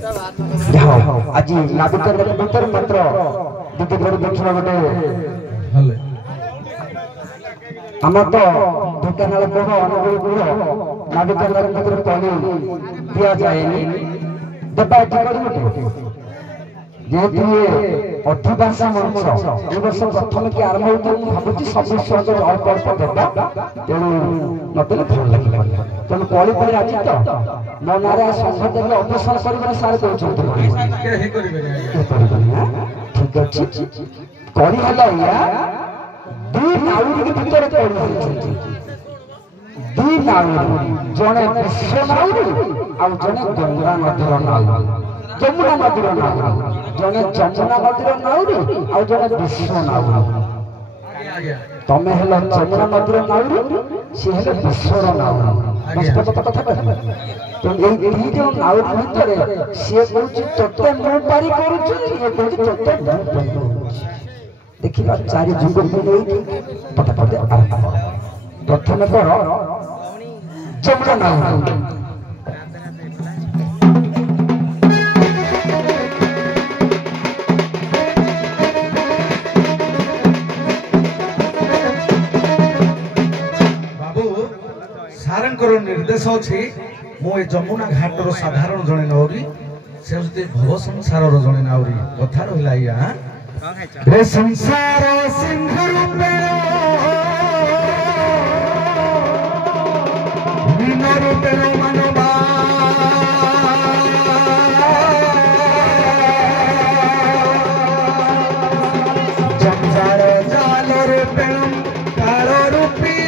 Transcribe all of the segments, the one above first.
ଯାହା ଆଜି ନାବିକର ଭିତରେ ମାତ୍ର ଦିଦି ଘର ଦେଖିବା ଗୋଟେ ହେଲେ ଆମର ତ ଢେଙ୍କାନାଳ କୋହ ଅନୁଗୁଳ କୋହ ନାବିକର ଭିତରେ ତଳି ଦିଆଯାଏନି ଦେବା ଏଠି କରିବ ଯେହେତୁ ଅଧିବାସୀ ମଞ୍ଚ ଏ ବର୍ଷ ପ୍ରଥମେ କି ଆରମ୍ଭ ହେଉଥିବ ମୁଁ ଭାବୁଛି ସବୁ ସହଜ ଅଳ୍ପ ଅଳ୍ପ ଦେବା ତେଣୁ ନଦେଲେ ଭଲ ଲାଗିବନି ତେଣୁ କଳି ପରେ ଆଜି ତ ମୋ ନାଁରେ ସଂଘ ଦେଲେ ଅବସର କରିବାରେ ସାର୍ କହୁଛନ୍ତି ଠିକ ଅଛି କଳି ହେଲା ଏଇଆ ଦୁଇ ନାଉରୀ ଭିତରେ କଳି ହେଉଛନ୍ତି ଦୁଇ ନାଉରୀ ଜଣେ ବିଶ୍ୱ ନାଉରୀ ଆଉ ଜଣେ ଗଙ୍ଗା ନଦୀର ନାଉରୀ ଯମୁନା ନଦୀର ନାଉରୀ ଜଣେ ଯମୁନା ନଦୀର ନାଉରୀ ଆଉ ଜଣେ ବିଶ୍ୱ ନାଉରୀ ତମେ ହେଲ ଯମୁନା ନଦୀର ନାଉରୀ ସିଏ ହେଲେ ବିଶ୍ୱର ନାଉରୀ କଥା କହିଲେ ତେଣୁ ଏଇ ଦି ଜଣ ନାଉରୀ ଭିତରେ ସିଏ କହୁଛି ତୋତେ ମୁଁ ପାରି କରୁଛି ଇଏ କହୁଛି ତୋତେ ମୁଁ ପାରି କରୁଛି ଦେଖିବା ଚାରି ଯୁଗକୁ ନେଇକି ପଟେ ପଟେ ଆରମ୍ଭ କର ପ୍ରଥମେ କର ଯମୁନା ନାଉରୀ निर्देश अच्छी मु जमुना घाटर साधारण जड़े नाउरी से भव संसार जड़े नाउरी कथा रहा या रे संसार सिंह रूपे मीन रूपे मानवा जंजार जाल रूपे काल रूपी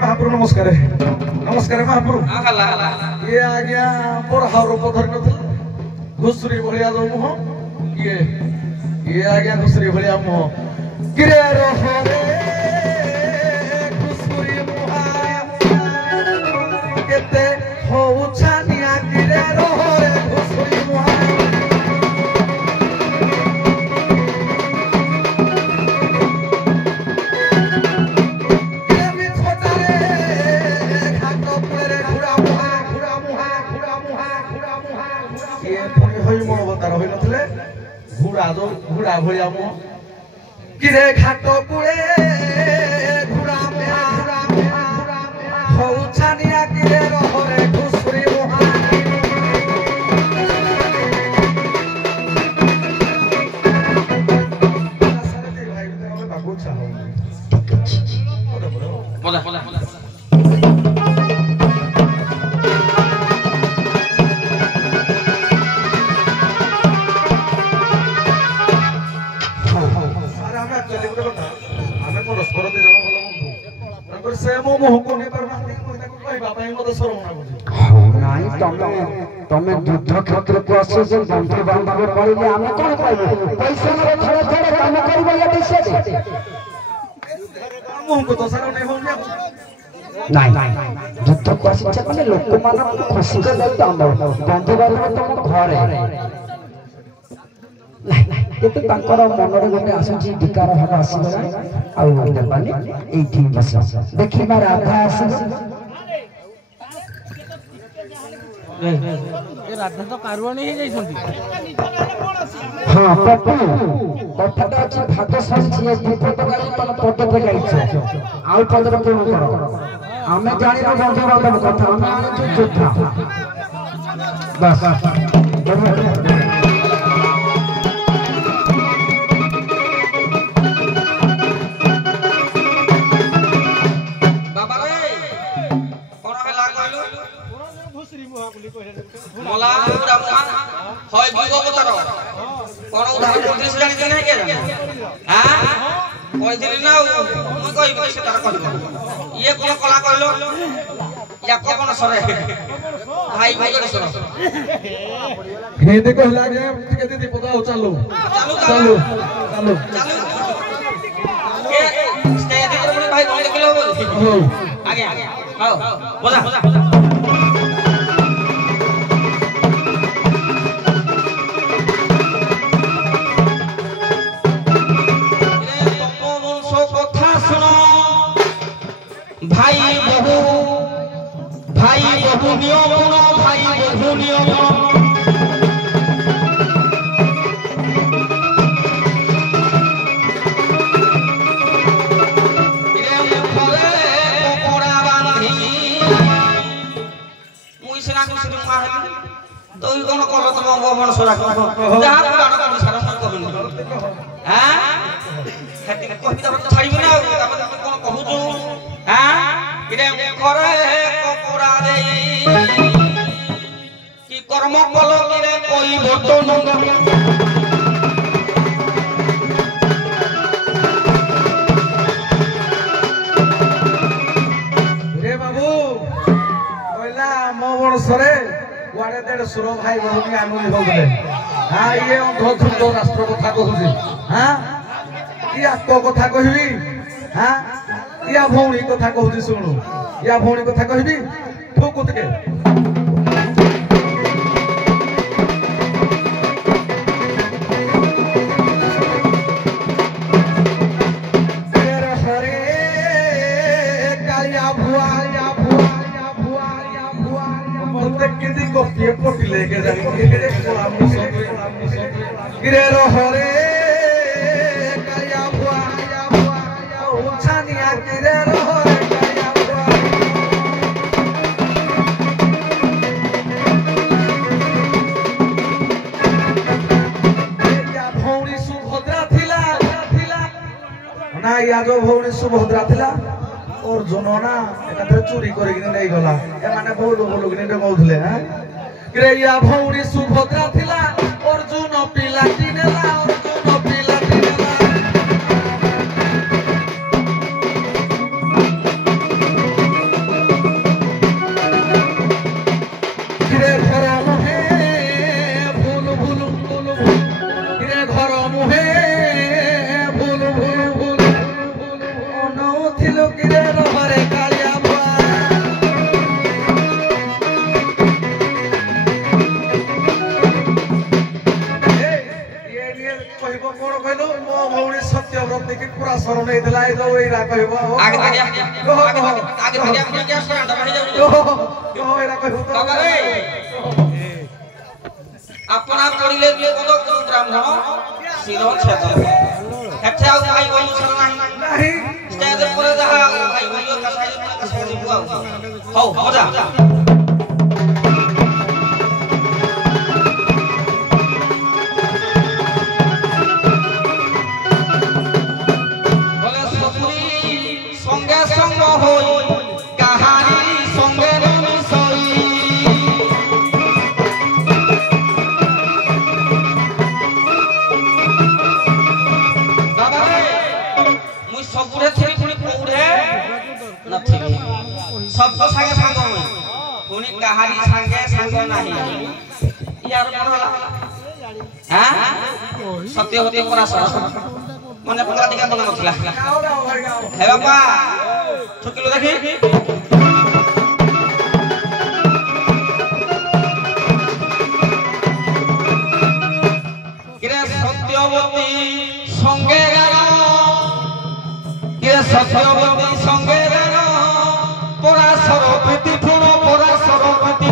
महाप्रभु नमस्कार। नमस्कार महाप्रभु ये आज्ञा बड़ हावर पधर घुसुरी भलिया जो मुह ये आज्ञा घुसुरी भलिया मुह किरे रहे घुसुरी मुहा केते हो छानिया किरे रहे घुसुरी मुहा घुड़ा भलिया मो किरे घाट कुड़े घुड़ा हौ छानिया किरे रहरे घुसुरी मुहा तमे युद्ध क्षेत्र को आसे जे बंधु बांधव पड़िले आमे कोन कहबो पैसा रे थोड़े थोड़े काम करबो या पैसा दे हमहु तो सारा नै होन नहीं युद्ध को आसे जे माने लोक मान खुशी कर दे हमर बंधु बांधव तुम घरे केते तांकर मन रे गोटे आसुची विकार भाव आसीबा आउ देबानी एठी बस देखि मार राधा आसी ए राधा तो कारवाणी हे जाई छथि हां पप्पू कथाटा अछि भाग सरी छिए विपद गाई तन पद पे गाई छ आउ पद रे पूर्ण करो हमें जानि न बंधु बांधव कथा हमें आने छु जोधा बस मला पूरा होय बिगो बतारो कोन उदाहरण करथिस जानि के नै के हां कोइ दिल ना म कहि बे से तार कहलो ये कोन कला कहलो या कोन सरे भाई भाई के सरे हे देखो लागे के दीदी पकाओ चालू चालू चालू के स्टे दे भाई कोन देखलो हो आगे आओ बोला भाई बहु नियम भाई बहु नियम तो कोन कलो तुम मन सोरा जहां पुराण को सारा मन कहबिन हां खेती कहि त छाड़ी ना कोन कहू जो हां इरे करे कपुरा देई कि कर्म कल किरे कोई भटो नंग रे बाबू कहला मो वर्षरे कुआडे देड़ सुर भाई बहुनी आनुनी होगले हां ये अंधधुंद राष्ट्र कथा कहूजी हां या तो कथा कहबी हां या भौणी कथा कहूजी सुनु या भौणी कथा कहबी ठोकुत के तेरे हरे काया भुआ या भुआ या भुआ या भुआ मते किदी गोपिए पोटी लेके जाई रे कोला मुसो गिरे रो हरे काया भुआ या भुआ या उछानिया गिरे रो हरे काया भुआ या भौणी सुभद्रा थिला ना या जो भौणी सुभद्रा थिला और जनना एकाथरे चोरी करिकिन नै गला ए माने बोलो बोलो किने मौथले हां रे या भौणी सुभद्रा थिला अर्जुन पिला किनेला अर्जुन पिला किनेला ଶୁଣେଇଥିଲା ଏଇ ଯୋଉ ଏଇରା କହିବ ଆଗେ ଆଗେ ଆଗେ ଆପଣ ଗ୍ୟାସ ଆଣ୍ଡା ବଢି ଯାଉଛି ଏଇରା କହିବ ତ ଆପଣ ପଡ଼ିଲେ କଦ ବ୍ରାହ୍ମଣ ଶିର ଛେଦ ହେଠେ ଆଉ ଭାଇ ଅନୁସାର ନାହିଁ ଷ୍ଟେଜ ଉପରେ ଯାହା ଭାଇ ବୋଲିବ କସାଇ ଯିବୁ ଆଉ ହଉ ମଜା বলে সপুরি সঙ্গে সঙ্গ হই কাহারি সঙ্গে মিশই सबुरे थी पुणी पौड़े नथी सब संगे संग होई पुणी कहानी संगे संग नाही यार कोन होला हां सत्य होते परासर मने पकड़ा दिका बन नथला हे बापा छुकिलो देखी किरे सत्यवती संगे गाना सत्यवती संगे पराशर प्रीति पूर्ण पराशर प्रीति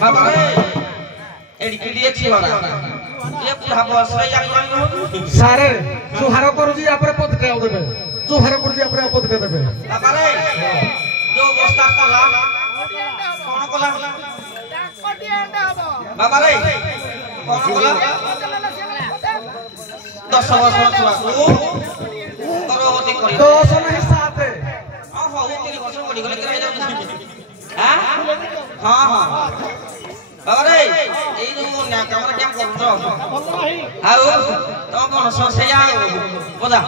बाबा रे एडिके दिए छी होला ये पूरा बस रे या सारे सुहार करूजी आपरे पद के देबे सुहार करूजी आपरे पद के देबे बाबा रे जो अवस्था कला कोन कला बाबा रे कोन कला 10 वर्ष छुआ को गर्भवती करी 10 नहीं 7 हां हो 3 वर्ष पड़ी गले करे हां हां हां बाबा रे ए जो ना कैमरा क्या करतो आउ तो कोन से या बोला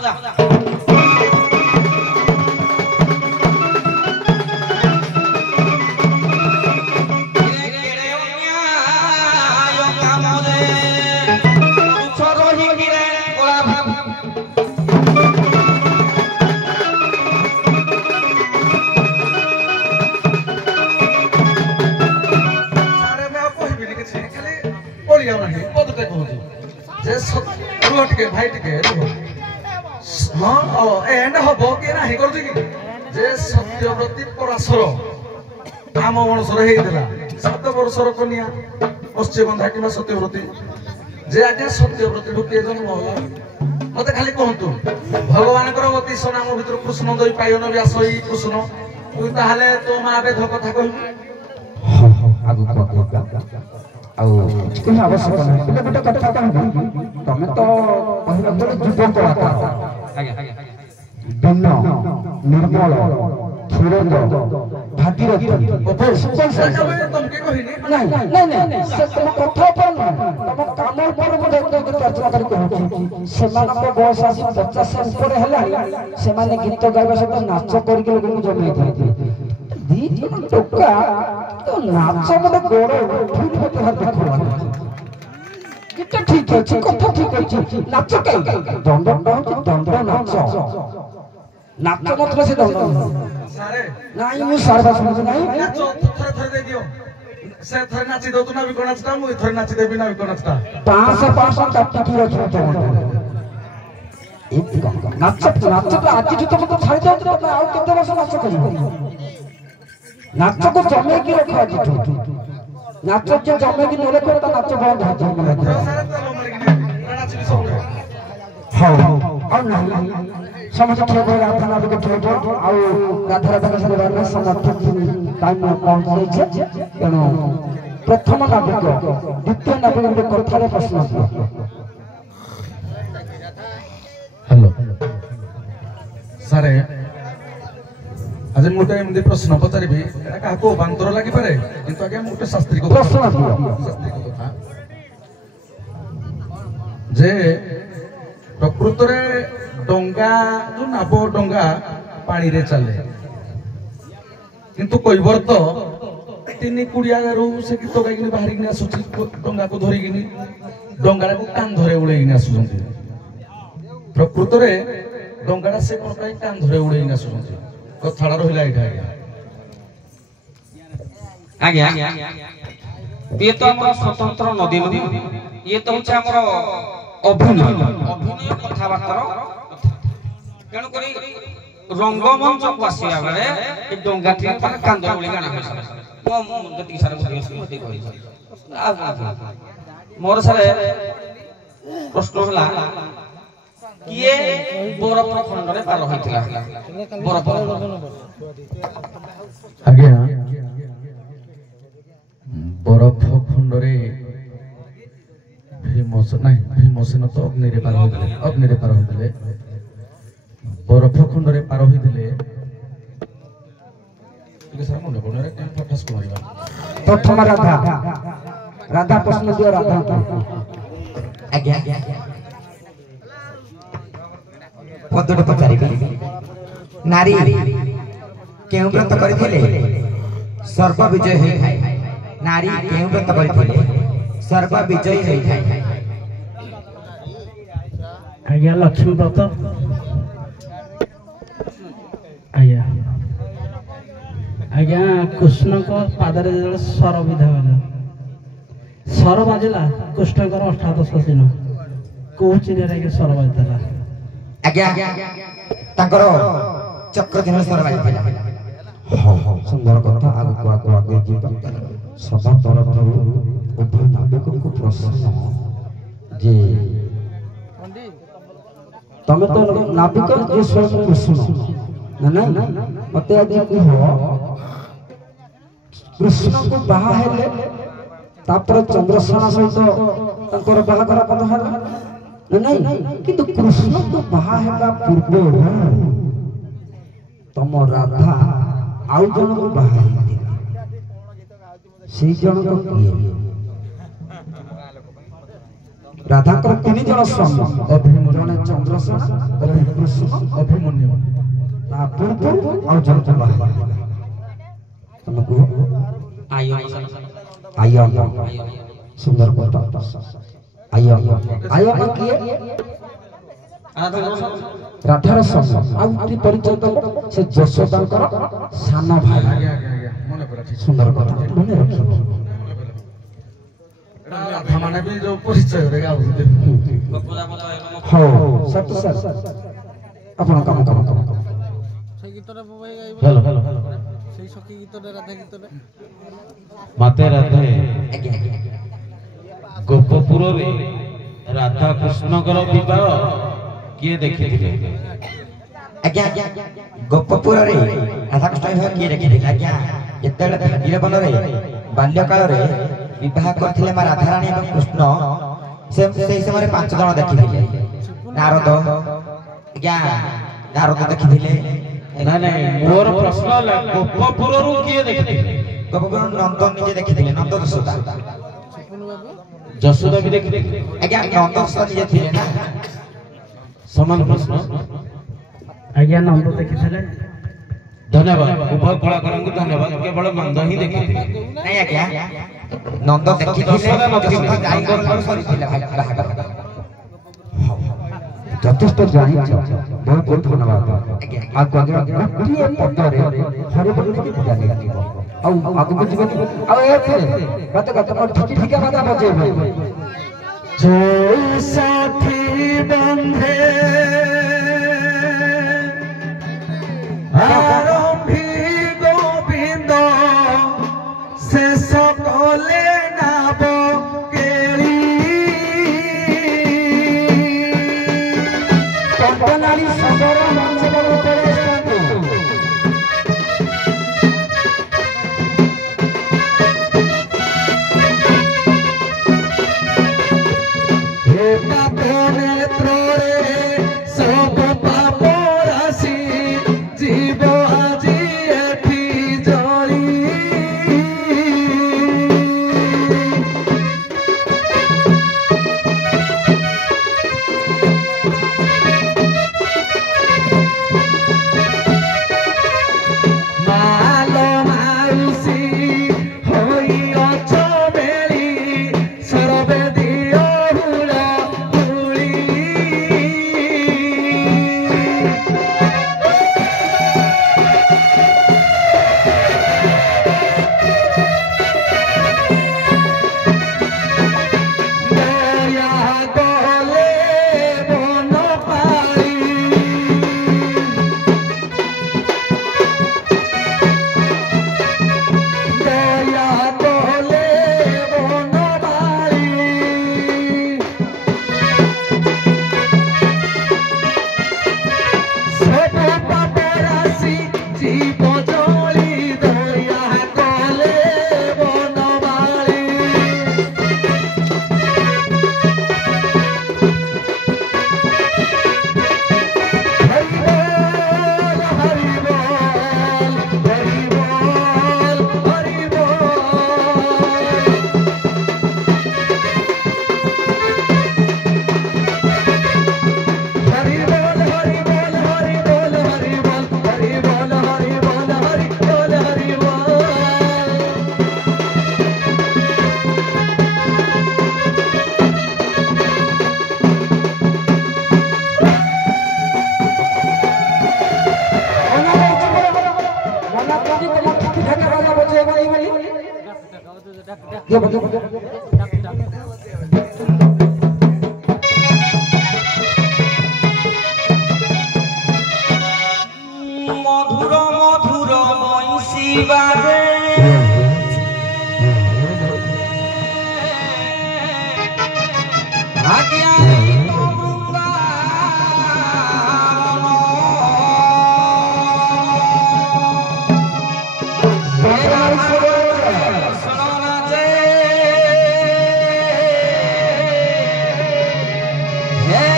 भाई टिके हां एंड हबो के नाही करथि कि जे सत्यव्रती पराशर आम वंशर हेइदला 7 वर्षर कन्या पश्चिमबंधा किमा सत्यव्रती जे आगे सत्यव्रती ढुके जन्म होला मते खाली कहंतु भगवान कर अति सनाम भितर कृष्ण दई पायन व्यासई कृष्ण तू ताहाले तो मा बे धो कथा कहू आगु आउ चिकन आवश्यक नहीं એટલે બેટા કથા કહું તમે તો पहिला तोरे जुबन कलाकार बिन्न निर्मल क्षीरद भागीरथी ओपर सुपन से तुम के कहिनी नहीं से तुम कथा पर तुम काम पर मते चर्चा करी कहू सेमानक बयस आसी 50 ऊपर हैला सेमाने गीत गाइबा सहित नाच करी के लोगन जमै थी दी जन टोका तो नाच मते गोड़ ठीक होते हाथ देखो गीत ठीक अछि कथा ठीक अछि नाच के दंड दंड नाच नाच मतलब से दंड सारे नहीं मु सारे बात समझ नहीं नाच थरे दे दियो से थरे नाची दो तू ना भी कोनाचता मु थरे नाची देबी ना भी कोनाचता 5 काटी की रखो तो एक नाच नाच तो आज तो तुम छाड़ जाओ तो आओ कितने वर्ष नाच करियो नाच को जमे की रखो आज नाच जो जमे की नेले को नाच बंद हो जाए सारे तो मर गई नाची भी सब हां और नहीं समझ के बोला थाना के ठेठो आ राधा राधा के संग समर्थक टाइम में पहुंच जाय छे एनो प्रथम नाटक द्वितीय नाटक के कथारे प्रश्न हेलो सारे आज मोटे एमदी प्रश्न पचारिबी एटा काको बांतर लागि पारे किंतु आगे मोटे शास्त्री को प्रश्न कथा जे प्रकृत रे डंगा जो नाबो डंगा पानी रे चले किंतु कोइबर तो तीन कुड़िया रू से गीत गाइकिनी बाहरी किनी आसुची डंगा को धरि किनी डंगा को कान धरे उड़े किनी आसुचंती प्रकृत रे डंगा से कोन काई कान धरे उड़े किनी आसुचंती कथाड़ा रहिला एठा आज्ञा ये तो हमर स्वतंत्र नदी नदी ये तो होचे हमर अभिनय कथाबार्तार केणु करी रंगमंच को आसिया बेले ए डंगाटी पर कांदोली गाना होय मो गति सारा मते कहि मोर सारे प्रश्न होला किए बरफ खंड रे पार होइतिला बरफ आज्ञा बरफ खंड रे भीमसेन तो अग्नि रे पार होइतिले बरफ खंड रे पार होइतिले ଟିକେ ସାରା ମନେ ପଡୁନି ରେ କେନ୍ ଫଟାସ କହିବା प्रथम राधा प्रश्न दियो राधा आज्ञा पदटे पचारिबे नारी केउ व्रत करिथिले सर्व विजय होई थाए नारी केउ व्रत करिथिले सर्व विजय होई थाए आज्ञा लक्ष्मी व्रत आज्ञा आज्ञा कृष्ण को पादरे जो स्वर विधा स्वर बाजिला कृष्ण को अष्टादश दिन कौ चिन्ह स्वर बाजिला आज्ञा तांकर चक्र दिन स्वर बाजिला सुंदर कथा आगे जीवा सदा तरफ उभय नाविक को प्रश्न जे तमे तो नाविक जे स्वयं कृष्ण ना मते आज कह कृष्ण को बाहा हेले तापर चंद्रसेना सहित तांकर बाहागर कथा नहीं किंतु कृष्ण को बाहा हेला पूर्व तम राधा आउ जन को बाहा हेती से जन को किए राधा को तीन जन स्वामी जने चंद्रसेना कृष्ण अभिमन्यु ता पूर्व आउ जन को बाहा तुमको आयो आयो सुंदर कथा आयो आयो किए राधार संग आउटी परिचय दब से यशोदांकर सान भाई मने पड़ा ठीक सुंदर कथा मने रखी राधा माने भी जो परिचय रे गाउते हो सत्य सर अपन काम সেই গীতটা বাবাই গাইব हेलो সেই সখী গীতটা রাধা গীতটা माते राधे आज्ञा गोपपुर रे राधा कृष्णकर विवाह किए देखिथिले आज्ञा गोपपुर रे राधा कृष्ण विवाह किए देखिथिले आज्ञा जेतेले भागीर बन रे बाल्य काल रे विवाह करथिले मा राधा रानी एवं कृष्ण से समय 5 जण देखिथिले नारद आज्ञा नारद देखिथिले ना नहीं मोर प्रश्न है गोपपुर रु किए देखिथिले गोपपुर नंदन निजे देखिथिले नंद यशोदा जशोदा भी देखिथिले आज्ञा नंद यशोदा निजे थिले ना समान प्रश्न आज्ञा नंद देखिथिले धन्यवाद उभय कलाकार को धन्यवाद केवल नंद ही देखिथिले नहीं आज्ञा नंद देखिथिले यशोदा नथिले जाई कर सरिथिले बाहागर যথেষ্ট জানিছ বহুত বহুত ধন্যবাদ আগে গোটিয়ে পদরে হরে বলি জানি আউ আগুকে জীবনী আউ এতে বাত কথা ঠিকি ঠিকা বাতা বজেবে যে সাথী বন্ধে আরম্ভি গোবিন্দ সে সকলে নাব কেলি কম্পনারি সদর মঞ্চের উপরে স্থান হে পাপ নেত্রে সব পাপ রাশি জীব আজি এঠি জড়ি মাল মাউসি হই অছ বেলি সরবে দিও হুড়া হুড়ি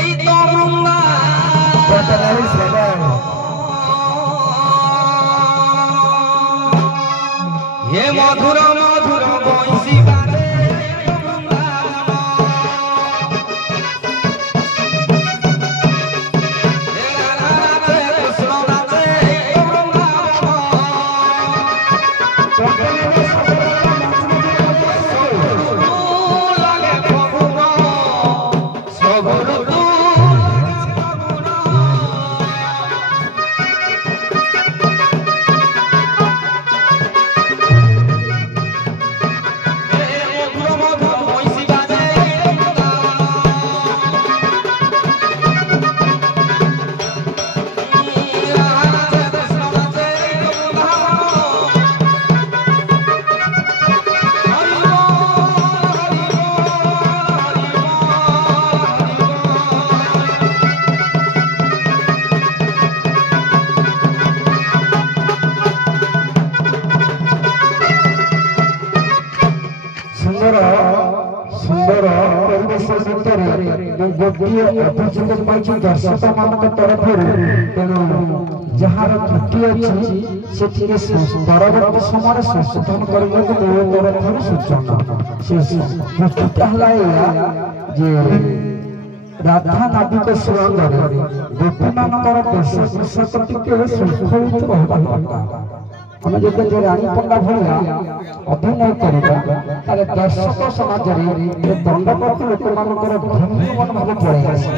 এই তো বৃন্দা হে মধুর মধুর বংশী বাজে ସୁନ୍ଦର ପରିବେଶ ଭିତରେ ଗୋଟିଏ ଅଭିଯୋଗ ପାଇଛି ଦର୍ଶକ ମାନଙ୍କ ତରଫରୁ। ତେଣୁ ଯାହାର ତ୍ରୁଟି ଅଛି ସେଥିରେ ପରବର୍ତ୍ତୀ ସମୟରେ ସଂଶୋଧନ କରିବାକୁ ମୋ ତରଫରୁ ସୂଚନା। ସେ ତ୍ରୁଟିଟା ହେଲା ଏଇଆ ଯେ ରାଧା ନାବିକ ସୁରଙ୍ଗରେ ଗୋପୀମାନଙ୍କର ବେଶଭୂଷାକ ଟିକେ ଶୃଙ୍ଖଳିତ ରହିବା ଦରକାର। ଆମେ ଯଦି ରାଣୀ ପଣ୍ଡା ଭଳିଆ ଅଭିନୟ କରିବା ତାହେଲେ ଦର୍ଶକ ସମାଜରେ ଦଣ୍ଡପତି ଲୋକମାନଙ୍କର ଭଙ୍ଗୀ ମନୋଭାବ ପଳେଇ ଆସିବ।